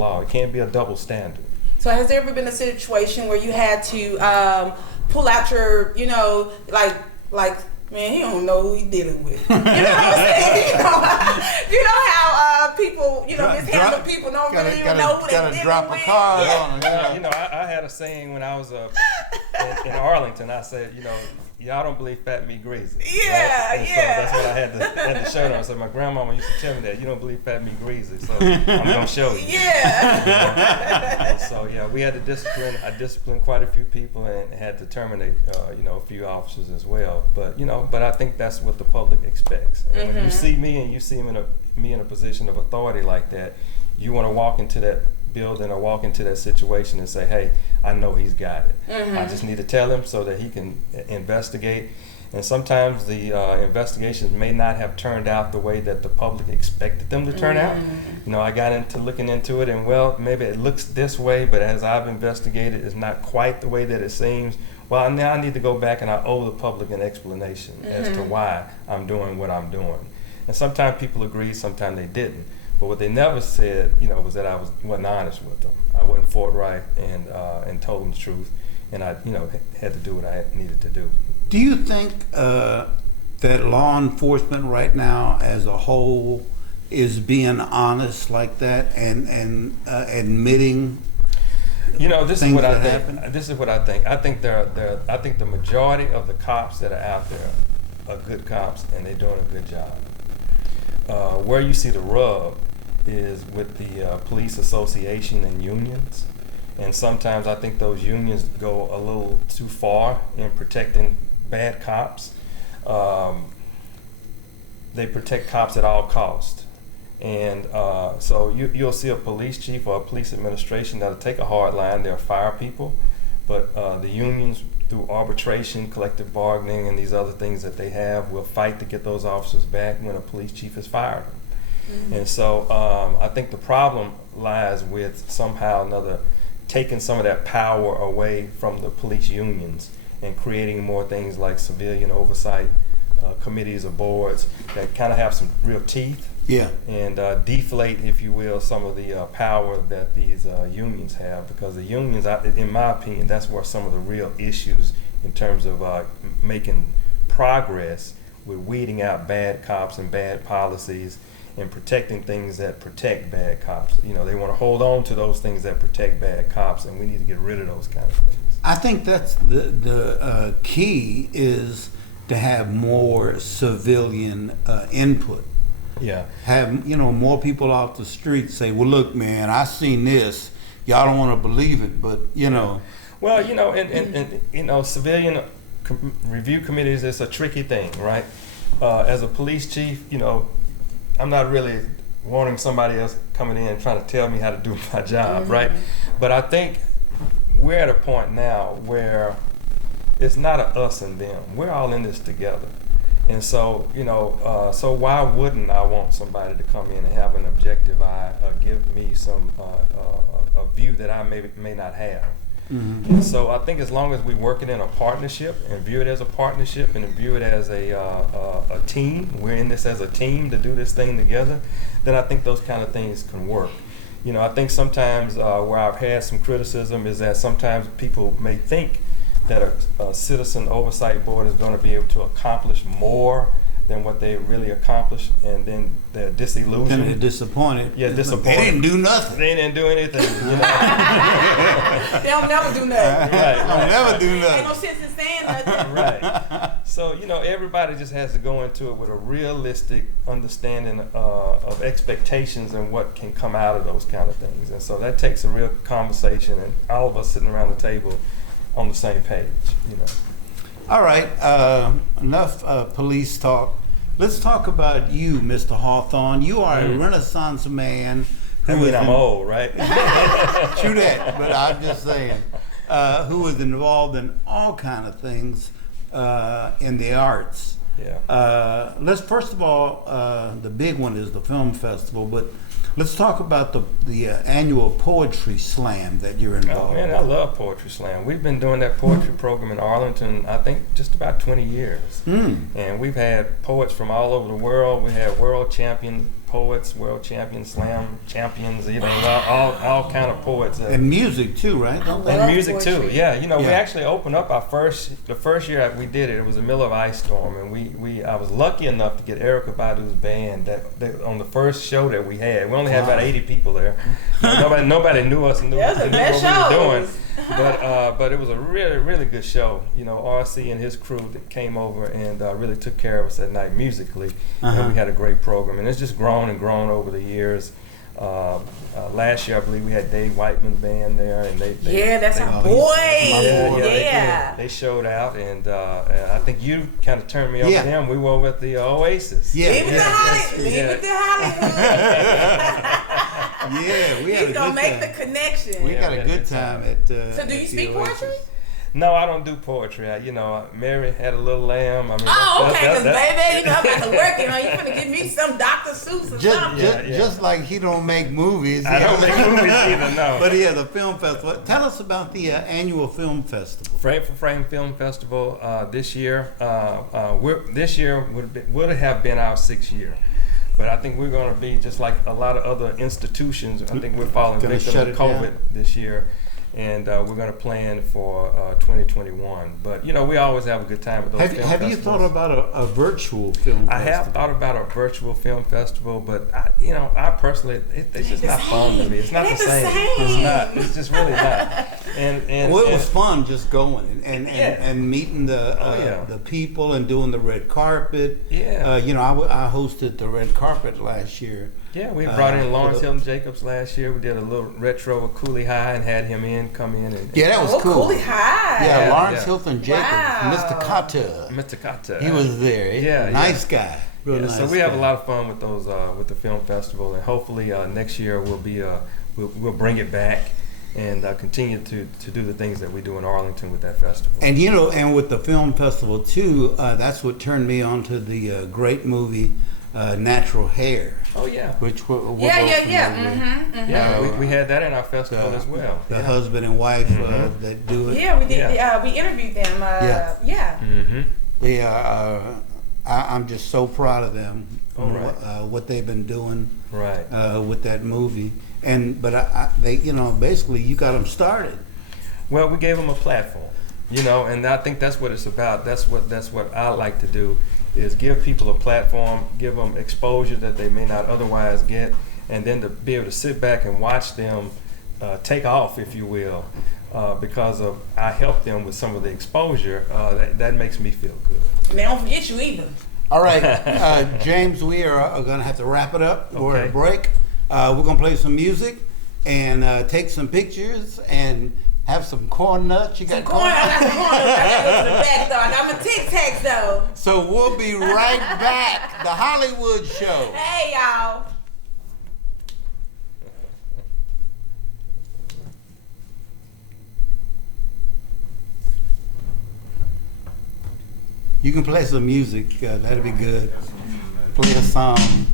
law. It can't be a double standard. So has there ever been a situation where you had to pull out your, like, man, he don't know who he dealing with. You know what I'm saying? You know how people, mishandle people, don't really even know who they're dealing with. I had a saying when I was in Arlington. I said, y'all don't believe fat meat greasy. Yeah, right? So that's what I had to show them. I said, my grandmama used to tell me that you don't believe fat meat greasy, so I'm gonna show you. Yeah. So we had to discipline. I disciplined quite a few people and had to terminate, a few officers as well. But I think that's what the public expects. And when you see me and you see me in a position of authority like that, you want to walk into that building or walk into that situation and say, hey, I know he's got it. I just need to tell him so that he can investigate. And sometimes the investigations may not have turned out the way that the public expected them to turn out. I got into looking into it and maybe it looks this way, but as I've investigated, it's not quite the way that it seems. Well, now I need to go back and I owe the public an explanation as to why I'm doing what I'm doing. And sometimes people agreed, sometimes they didn't. But what they never said, was that I wasn't honest with them. I wasn't forthright and told them the truth, and I, had to do what I needed to do. Do you think that law enforcement right now, as a whole, is being honest like that and admitting? This is what I think. This is what I think. I think I think the majority of the cops that are out there are good cops, and they're doing a good job. Where you see the rub is with the police association and unions. And sometimes I think those unions go a little too far in protecting bad cops. They protect cops at all costs. And so you'll see a police chief or a police administration that'll take a hard line. They'll fire people. But the unions, through arbitration, collective bargaining, and these other things that they have, will fight to get those officers back when a police chief has fired them. And so I think the problem lies with somehow or another taking some of that power away from the police unions and creating more things like civilian oversight committees or boards that kind of have some real teeth. And deflate, if you will, some of the power that these unions have, because the unions, in my opinion, that's where some of the real issues in terms of making progress with weeding out bad cops and bad policies and protecting things that protect bad cops. They want to hold on to those things that protect bad cops, and we need to get rid of those kind of things. I think that's the key is to have more civilian input. Have more people off the street say, well, look, man, I seen this, y'all don't want to believe it, but well, and civilian review committees is a tricky thing, right? As a police chief, I'm not really wanting somebody else coming in and trying to tell me how to do my job, right? But I think we're at a point now where it's not a us and them. We're all in this together. And so, so why wouldn't I want somebody to come in and have an objective eye, give me some a view that I may not have? And so I think as long as we're working in a partnership and view it as a partnership and view it as a team, we're in this as a team to do this thing together, then I think those kind of things can work. I think sometimes where I've had some criticism is that sometimes people may think that a citizen oversight board is going to be able to accomplish more than what they really accomplished, and then they're disillusioned. Then they're disappointed. Yeah, disappointed. They didn't do nothing. They didn't do anything. They'll never do nothing. They'll never do nothing. Ain't no sense in saying nothing. Right. So, everybody just has to go into it with a realistic understanding of expectations and what can come out of those kind of things. And so that takes a real conversation and all of us sitting around the table on the same page, All right, enough police talk. Let's talk about you, Mr. Hawthorne. You are a Renaissance man. I'm old, right? True that, but I'm just saying, who was involved in all kind of things in the arts. Let's first of all, the big one is the film festival, but let's talk about the annual poetry slam that you're involved in. Oh man, I love poetry slam. We've been doing that poetry program in Arlington, I think, just about 20 years. And we've had poets from all over the world. We had world champion poets, world champions, slam champions, you know, all kind of poets. And music too, right? And music too, yeah. You know, we Yeah. actually opened up the first year we did it. It was the middle of ice storm, and I was lucky enough to get Erykah Badu's band that on the first show that we had. We only had about 80 people there. Nobody knew us and knew what we were doing. But it was a really, really good show. You know, RC and his crew that came over and really took care of us that night musically. And we had a great program, and it's just grown and grown over the years. Last year, I believe we had Dave Whiteman band there, and that's our boy. They showed out, and I think you kind of turned me over to them. We were over at the Oasis. Leave it to Hollywood. Yeah, we had He's gonna make the connection. We got a good time at. So, do you speak poetry? No, I don't do poetry. Mary had a little lamb. Okay, because baby, I'm about to work. You're gonna give me some Dr. Seuss or something. Just like he don't make movies. I don't make movies either, no. But he has a film festival. Tell us about the annual film festival. Frame for Frame Film Festival this year. This year would have been our 6th year. But I think we're going to be just like a lot of other institutions. I think we're falling victim to COVID this year. And we're going to plan for 2021. But, you know, we always have a good time with those film festivals. Have you thought about a virtual film festival? I have thought about a virtual film festival, but, I personally, it's just not fun to me. It's not the same. It's not. It's just really not. It was fun just going and meeting the people and doing the red carpet. Yeah. I hosted the red carpet last year. Yeah, we brought in Lawrence Hilton Jacobs last year. We did a little retro with Cooley High and had him come in. That was cool. Cooley High. Yeah, Lawrence Hilton Jacobs, Wow. Mr. Carter. He was there. Yeah, nice guy. Real nice. So we have a lot of fun with those with the film festival, and hopefully next year we'll bring it back and continue to do the things that we do in Arlington with that festival. And and with the film festival too, that's what turned me on to the great movie Natural Hair. Oh yeah. Which we had that in our festival as well. The husband and wife that do it. Yeah, we did. We interviewed them. They are. I'm just so proud of them for what they've been doing with that movie. But they basically you got them started. Well, we gave them a platform, and I think that's what it's about. That's what I like to do. Is give people a platform, give them exposure that they may not otherwise get, and then to be able to sit back and watch them take off, if you will, because I help them with some of the exposure. That makes me feel good. And they don't forget you either. All right, James, we are going to have to wrap it up. Okay. We're at a break. We're going to play some music and take some pictures and have some corn nuts. You got corn nuts? I got some corn nuts. I got to go to the back, though. I got my Tic Tacs, though. So we'll be right back. The Hollywood Show. Hey, y'all. You can play some music. That'll be good. Play a song.